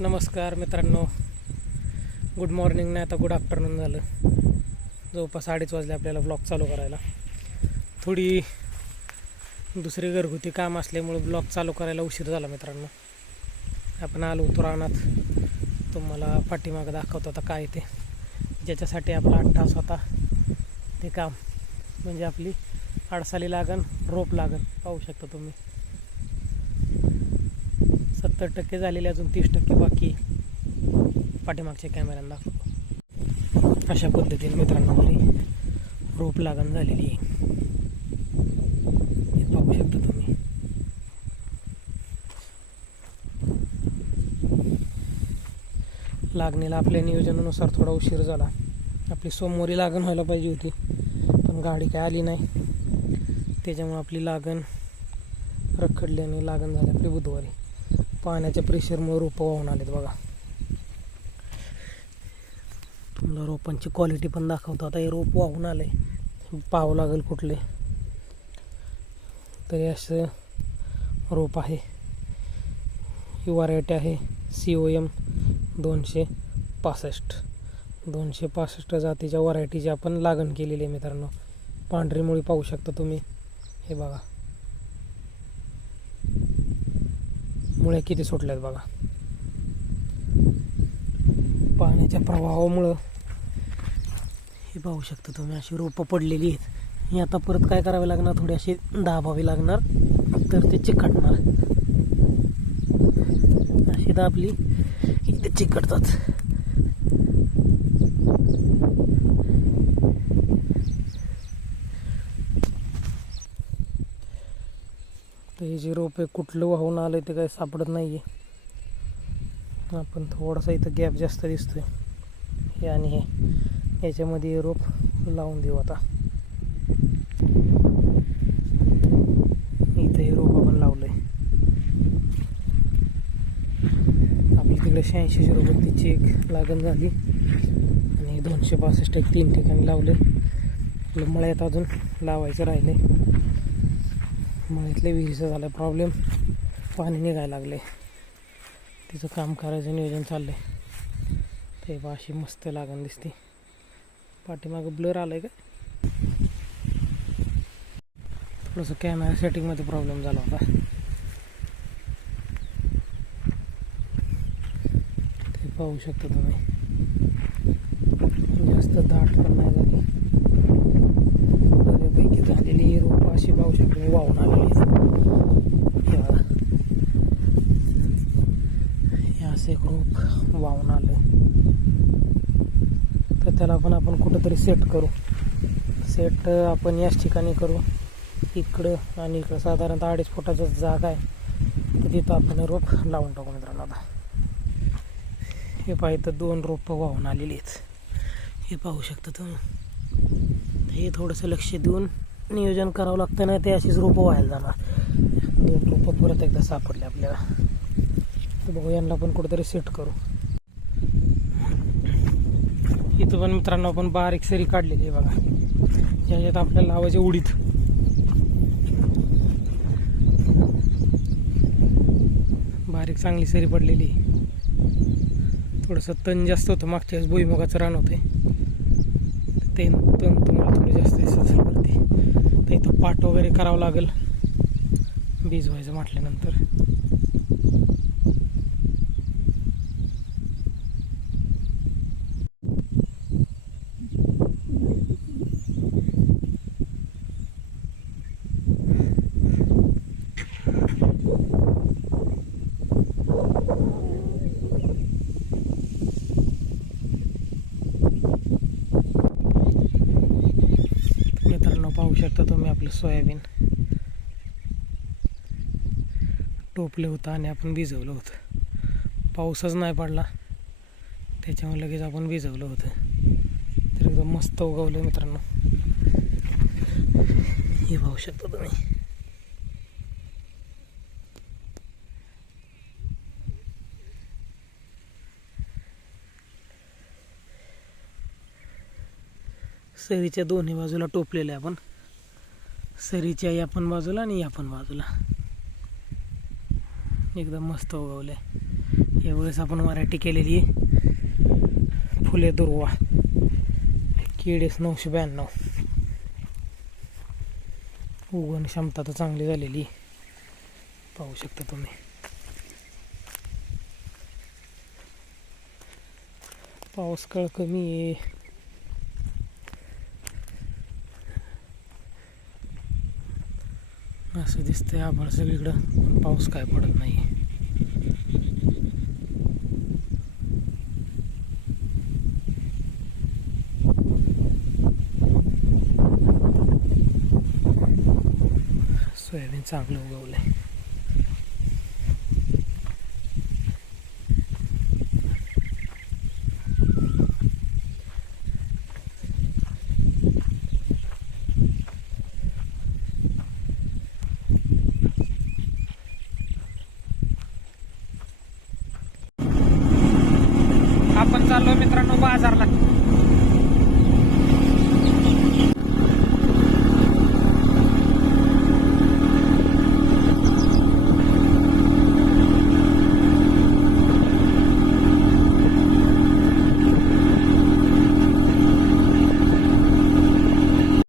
नमस्कार मित्रांनो. Good morning नाही आता गुड आफ्टरनून झालं. जवळपास अडीच वाजले आपल्याला ब्लॉग चालू करायला. थोडी दुसरी घरगुती काम असल्यामुळे ब्लॉग चालू करायला उशीर झाला मित्रांनो. आपण आलो होतो रानात. तुम्हाला पाठीमागं दाखवतो आता काय ते. ज्याच्यासाठी आपला आठ तास होता ते काम. म्हणजे आपली आडसाली लागन रोप लागन. पाहू शकता तुम्ही. सत्तर टक्के झालेले अजून तीस टक्के. बाकी पाठीमागच्या कॅमेऱ्यानं दाखवतो. अशा पद्धतीने मित्रांनो आपली रोप लागण झालेली आहे. हे पाहू शकता तुम्ही. लागणीला आपल्या नियोजनानुसार थोडा उशीर झाला. आपली सोमवारी लागण व्हायला पाहिजे होती पण गाडी काय आली नाही. त्याच्यामुळे आपली लागण रखडल्याने लागण झाली आपली बुधवारी. पाण्याच्या प्रेशरमुळे रोपं वाहून आलेत बघा. तुम्हाला रोपांची क्वालिटी पण दाखवतो. आता हे रोप वाहून आले पाहावं लागेल कुठले. तरी असं रोप आहे. ही व्हरायटी आहे. सी ओ एम दोनशे पासष्ट. दोनशे पासष्ट जातीच्या व्हरायटीची आपण लागण केलेली आहे मित्रांनो. पांढरी मुळी पाहू शकता तुम्ही. हे बघा. मुळे किती सुटल्यात बघा. पाण्याच्या प्रवाहामुळं हे पाहू शकता तुम्ही अशी रोपं पडलेली आहेत. ही आता परत काय करावे लागणार? थोडी अशी दाबावी लागणार. तर ते चिकटणार. अशी दाबली की चिकटतात. तर हे जे रोप आहे कुठलं वाहून आलं ते काही सापडत नाही आहे आपण थोडासा इथं गॅप जास्त दिसतोय. हे आणि हे. याच्यामध्ये हे रोप लावून देऊ आता. इथं हे रोप आपण लावलंय. आपली तिकडे शहाऐंशी रुपये एक लागण झाली. आणि दोनशे पासष्ट तीन ठिकाणी लावले मळ्यात अजून लावायचं राहिले मळ्यातल्या विहिरीचा झाला प्रॉब्लेम पाणी निघायला लागले. तिचं काम करायचं नियोजन चाललंय. ते बा अशी मस्त लागण दिसते. पाठीमागं ब्लर आलाय का? थोडंसं कॅमेरा सेटिंगमध्ये प्रॉब्लेम झाला होता. ते पाहू शकता तुम्ही. जास्त दाट पण नाही झाली. बऱ्यापैकी झालेली रोड अशी पाहू शकतो मी वाहून आलेली हे असं एक रोप वाहून आलं तर त्याला पण आपण कुठंतरी सेट करू. सेट आपण याच ठिकाणी करू. इकडं आणि इकडं. साधारणतः अडीच फुटाचा जागा आहे. तर तिथं आपण रोप लावून टाकू मित्रांनो आता. हे पाहिजे तर दोन रोपं वाहून आलेली आहेत. हे पाहू शकता तुम्ही. हे थोडंसं लक्ष देऊन नियोजन करावं लागतं ना ते अशीच रोपं व्हायला जाणार. दोन रोपं परत एकदा सापडले आपल्याला. तर बघू यांना पण कुठेतरी सेट करू. इथं पण मित्रांनो आपण बारीक सरी काढलेली आहे बघा. ज्याच्यात आपल्याला लावायचे उडीत बारीक चांगली सरी पडलेली. थोडंसं तण जास्त होतं. मागच्या वेळेस भुईमुगाचं रान होते ते तण तुम्हाला थोडं जास्त दिसत वरती. तर इथं पाट वगैरे करावं लागेल. बीज व्हायचं म्हटल्यानंतर मित्रांनो पाहू शकता तुम्ही आपलं सोयाबीन. टोपलं होतं आणि आपण भिजवलं होतं. पाऊसच नाही पडला. त्याच्यामुळे लगेच आपण भिजवलं होतं. तर एकदम मस्त उगवलं मित्रांनो. हे पाहू शकता तुम्ही. सरीच्या दोन्ही बाजूला टोपलेले आपण. सरीच्या या पण बाजूला आणि या पण बाजूला. एकदम मस्त उगवले यावेळेस आपण मराठी केलेली फुले दुर्वा. केडीस नऊशे ब्याण्णव. उगवण क्षमता तर चांगली झालेली. आहे. पाहू शकता तुम्ही. पाऊस काळ कमी आहे. असं दिसतंय आभाळ सगळीकडं. पण पाऊस काय पडत नाही सोयाबीन चांगलं उगवलं आहे चाललो मित्रांनो बाजारला.